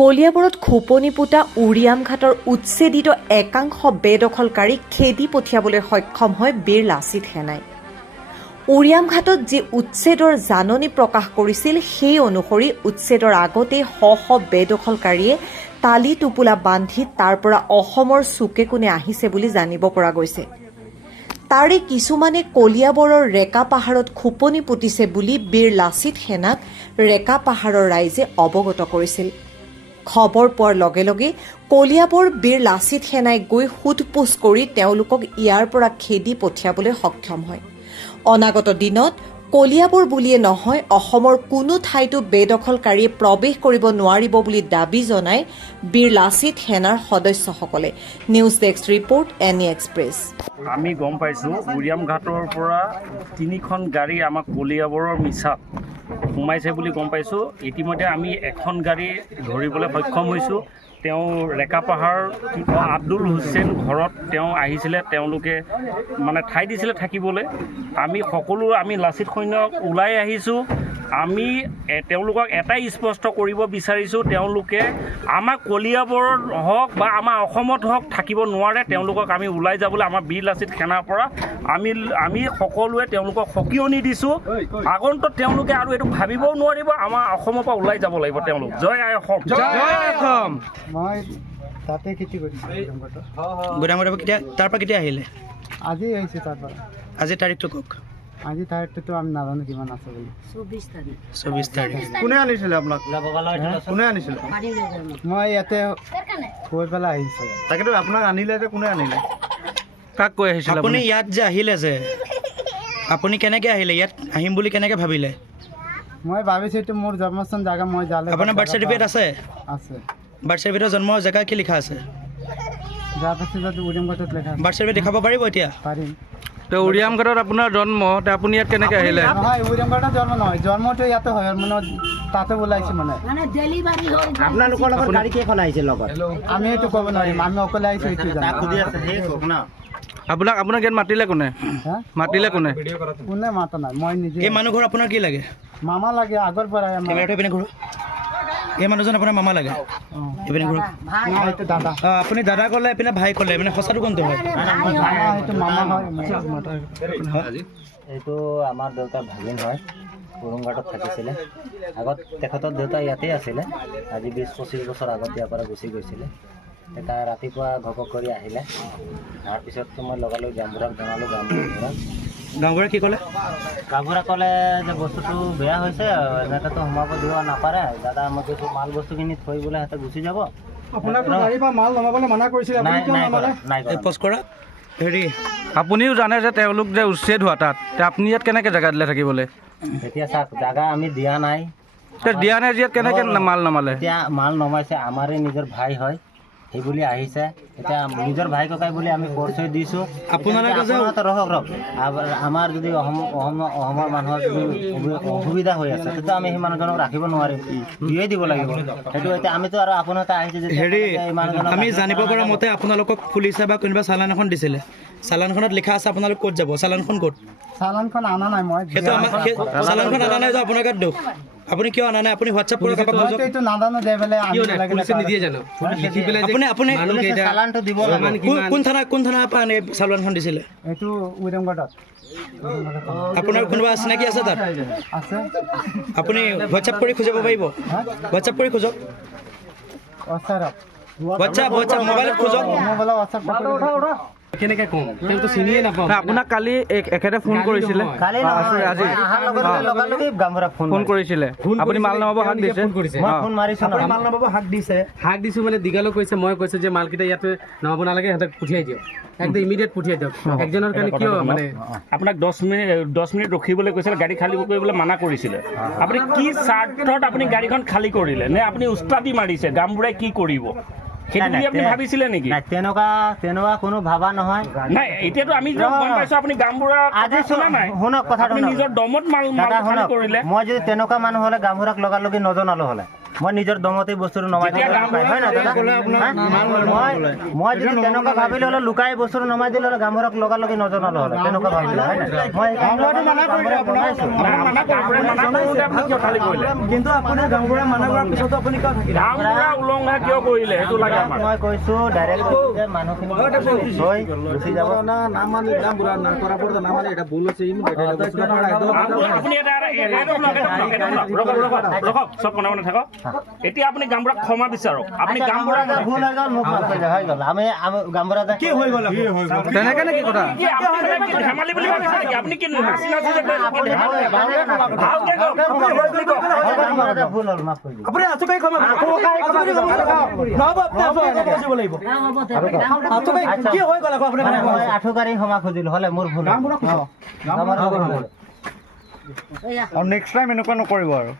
কলিয়াবৰত খোপনি পোতা উৰিয়াম ঘাটৰ উচ্ছেদিত একাংশ বেদখলকাৰীক খেদি পঠিয়াবলৈ সক্ষম হয় বীৰ লাচিত সেনাই। উৰিয়াম ঘাটত যি উচ্ছেদৰ জাননী প্ৰকাশ কৰিছিল সেই অনুসৰি উচ্ছেদৰ আগতেই শ শ বেদখলকাৰীয়ে তালি টোপোলা বান্ধি তাৰ পৰা অসমৰ চুকে কোণে আহিছে বুলি জানিব পৰা গৈছে। তাৰে কিছুমানে কলিয়াবৰৰ ৰেকা পাহাৰত খোপনি পুতিছে বুলি বীৰ লাচিত সেনাক ৰেকা পাহাৰৰ ৰাইজে অৱগত কৰিছিল। খবৰ পোৱাৰ লগে লগে কলিয়াবৰ বীৰ লাচিত সেনাই গৈ সোধ পোছ কৰি তেওঁলোকক ইয়াৰ পৰা খেদি পঠিয়াবলৈ সক্ষম হয়। অনাগত দিনত কলিয়াবৰ বুলিয়ে নহয় অসমৰ কোনো ঠাইতো বেদখলকাৰীয়ে প্ৰৱেশ কৰিব নোৱাৰিব বুলি দাবী জনাই বীৰ লাচিত সেনাৰ সদস্যসকলে। News desk report NE express. আমি গম পাইছোঁ উৰিয়াম ঘাটৰ পৰা তিনিখন গাড়ী আমাক কলিয়াবৰৰ মিছাত সোমাইছে বুলি গম পাইছোঁ। ইতিমধ্যে আমি এখন গাড়ী ধৰিবলৈ সক্ষম হৈছোঁ। তেওঁ ৰেকাপাহাৰ আব্দুল হুছেইন ঘৰত তেওঁ আহিছিলে তেওঁলোকে মানে ঠাই দিছিলে থাকিবলৈ। আমি সকলো আমি লাচিত সৈন্য ওলাই আহিছোঁ। আমি তেওঁলোকক এটাই স্পষ্ট কৰিব বিচাৰিছোঁ তেওঁলোকে আমাক কলিয়াবৰত হওক বা আমাৰ অসমত হওক থাকিব নোৱাৰে তেওঁলোকক আমি ওলাই যাবলৈ আমাৰ বীৰ লাচিত সেনাৰ পৰা। আমি আমি সকলোৱে তেওঁলোকক সকিয়নি দিছোঁ। আগন্তুক তেওঁলোকে আৰু এইটো ভাবিবও নোৱাৰিব আমাৰ অসমৰ পৰা ওলাই যাব লাগিব তেওঁলোক। জয় আই অসম। অসম। মই তাতে খেতি কৰিছোঁ জংঘলটো। গোদামত কেতিয়া তাৰ পৰা কেতিয়া আহিলে? আজি আহিছোঁ তাৰ পৰা। আজি তাৰিখটো কওক। আজি তাৰিখটোতো আমি নাজানো কিমান আছে বুলি। চৌবিছ তাৰিখ। কোনে আনিছিলে আপোনাক? কোনে আনিছিলে? মই ইয়াতে গৈ পেলাই আহিছোঁ। তাকেতো আপোনাক আনিলে যে কোনে আনিলে? কাক কৈ আহিছিল আপুনি ইয়াত যে আহিলে যে আপুনি কেনেকৈ আহিলে? ইয়াত আহিম বুলি কেনেকৈ ভাবিলে? মই ভাবিছোঁ এইটো মোৰ জন্মস্থান জেগা মই যালে আপোনাৰ বাৰ্থ চাৰ্টিফিকেট আছে? আছে। বাৰ্থ চাৰ্টিফিকেটৰ জন্মৰ জেগা কি লিখা আছে? যাৰ পাছত যাতে উৰিম ঘাটত লেখা আছে। বাৰ্থ চাৰ্টিফিকেট দেখাব পাৰিব এতিয়া? পাৰিম। তো উৰিয়াম ঘাটত আপোনাৰ জন্ম তে আপুনি ইয়াত কেনেকৈ আহিলে? নহয় ঘাটত জন্ম নহয় জন্মটো ইয়াতে হয় মানে তাতে ওলাইছে মানে। আপোনালোকৰ লগত গাড়ী কেইখন আহিছে লগত? আমি এইটো ক'ব নোৱাৰিম আমি অকলে আহিছোঁ এইটো জানো। আছে আপোনাক আপোনাক ইয়াত মাতিলে কোনে? হা? মাতিলে কোনে? কোনে মাতা নাই? মই নিজে এই মানুহ ঘৰ আপোনাৰ কি লাগে? মামা লাগে আগৰ পৰাই এই মানুহজন আপোনাৰ মামা লাগে। অঁ। এইপিনে আপুনি দাদা ক'লে এইপিনে ভাই ক'লে মানে সঁচাটো কোনটো হয়? এইটো হয় আমাৰ দেউতাৰ ভাগিন হয় উৰুংঘাটত থাকিছিলে। আগত তেখেতৰ দেউতা ইয়াতেই আছিলে। আজি বিছ পঁচিছ বছৰ আগত ইয়াৰ পৰা গুচি গৈছিলে। এটা ৰাতিপুৱা ঘপক কৰি আহিলে। অহাৰ পিছততো মই লগালগ গামবুঢ়াক জনালোঁ গামবুঢ়াক গাঁওবুঢ়াই কি ক'লে? গামবুঢ়া ক'লে যে বস্তুটো বেয়া হৈছে এনেকৈতো সোমাব দিব নাপাৰে। দাদা মই কৈছোঁ মাল বস্তুখিনি থৈ বোলে সিহঁতে গুচি যাব। গাড়ীৰ পৰা মাল নমাবলৈ মানা কৰিছিলে হেৰি আপুনিও জানে যে তেওঁলোক যে উচ্ছেদ হোৱা তাত তে আপুনি ইয়াত কেনেকৈ জেগা দিলে থাকিবলৈ? এতিয়া চাওক জাগা আমি দিয়া নাই। তে দিয়া নাই যে ইয়াত কেনেকৈ মাল নমালে? এতিয়া মাল নমাইছে আমাৰে নিজৰ ভাই হয়। সেই বুলি আহিছে। এতিয়া নিজৰ ভাই ককাই বুলি আমি পৰিচয় দিছোঁ। আপোনালোকে ৰহক ৰহক আমাৰ যদি অসম অসম অসমৰ মানুহৰ যদি অসুবিধা হৈ আছে তেতিয়া আমি সেই মানুহজনক ৰাখিব নোৱাৰিম। দিয়ে দিব লাগিব। সেইটো এতিয়া আমিতো আৰু আপোনালোকে আহিছে যে হেৰি আমি জানিব পৰা মতে আপোনালোকক পুলিচে বা কোনোবা চালান এখন দিছিলে। চালানখনত লিখা আছে আপোনালোক ক'ত যাব? চালানখন ক'ত? চালানখন অনা নাই মই। চালানখন অনা নাই আপোনাৰ গাত দুখ। আপুনি কিয় অনা নাই? আপুনি হোৱাটছআপ কৰি কাৰোবাক মইতো বুজক এইটো নাজানো যে বোলে আনিব লাগিলে জানো? আপুনি আপুনি পুলিচে চালানটো দিব লাগে। কোন- কোন থানা কোন থানাৰ পৰা আনি চালানখন দিছিলে এইটো উইৰংগড়ত আপোনাৰ কোনোবা চিনাকি আছে তাত? আছে। আপুনি হোৱাটছআপ কৰি খুজিব পাৰিব। হোৱাটছআপ কৰি খোজক হোৱাটছআপ হোৱাটছআপ মোবাইলত খোজক বোলে ওচৰত কেনেকে কম? তেওঁতো চিনিয়ে নাপাওঁ। নাই, আপোনাক কালি এ- এখেতে ফোন কৰিছিলে। কালি অ, আছে, নহয় আজি মই অহাৰ লগে লগে লগালগি গামবুঢ়াক ফোন ফোন মাৰিছোঁ। কৰিছিলে। আপুনি মাল নমাব হাক দিছে? ফোন কৰিছে? মই অ। ফোন মাৰিছোঁ নহয়। মাল নবাব হাক দিছে। হাক দিছোঁ মানে দীঘালৈ কৈছে মই কৈছোঁ যে মালকেইটা ইয়াতে নমাব নালাগে সিহঁতক পঠিয়াই দিয়ক। একদম ইমিডিয়েট পঠিয়াই দিয়ক। একজনৰ কাৰণে কিয় মানে আপোনাক দহ মিনিট দহ মিনিট ৰখিবলৈ কৈছিলে গাড়ী খালী কৰিবলৈ মানা কৰিছিলে। আপুনি কি স্বাৰ্থত আপুনি গাড়ীখন খালী কৰিলে? নে আপুনি উস্তাদি মাৰিছে? গামবুঢ়াই কি কৰিব? সেইটো নাই, বুলি আপুনি নাই, ভাবিছিলে নেকি? নাই তেনেকুৱা তেনেকুৱা কোনো ভাবা নহয়। নাই এতিয়াতো আমি যে গম পাইছো আপুনি গামবুঢ়া আজি শুনা নাই। শুনক কথাটো আপুনি শুনক। নিজৰ দমত মাল মাল দাদা খালী শুনক। কৰিলে। মই যদি তেনেকুৱা মানুহ হ'লে গামবুঢ়াক লগালগি নজনালো হ'লে। মই নিজৰ দমতে বস্তুটো নমাই দিলে হয় না দাদা? মই মই যদি তেনেকুৱা ভাবিলে হ'লে লুকাই বস্তুটো নমাই দিলে হ'লে গামোৰাক লগালগি নজনালো হ'লে তেনেকুৱা ভাবিলে হয় কিন্তু আপুনি গাঁওবুঢ়া মানা কৰাৰ পিছতো আপুনি কিয় থাকিলে গাঁওবুঢ়া উলংঘা কিয় কৰিলে সেইটো লাগে আমাক মই কৈছো ডাইৰেক্ট যে মানুহখিনি হৈ গুচি যাব এটা ৰখক, ৰখক, চব মনে মনে থাকক এতিয়া আপুনি গামবুঢ়াক ক্ষমা বিচাৰক। আপুনি গামবুঢ়া ভুল হৈ গ'ল মোক মাফ কৰি হৈ গ'ল। আমি কি হৈ গ'ল? তেনেকে নেকি কথা? ধেমালি বুলি ভাবিছে নেকি? কি আচুকাই ক্ষমা কি হৈ গ'ল। আঠুকাৰী ক্ষমা খুজিলো হ'লে মোৰ ভুল। নেক্সট টাইম এনেকুৱা নকৰিব আৰু।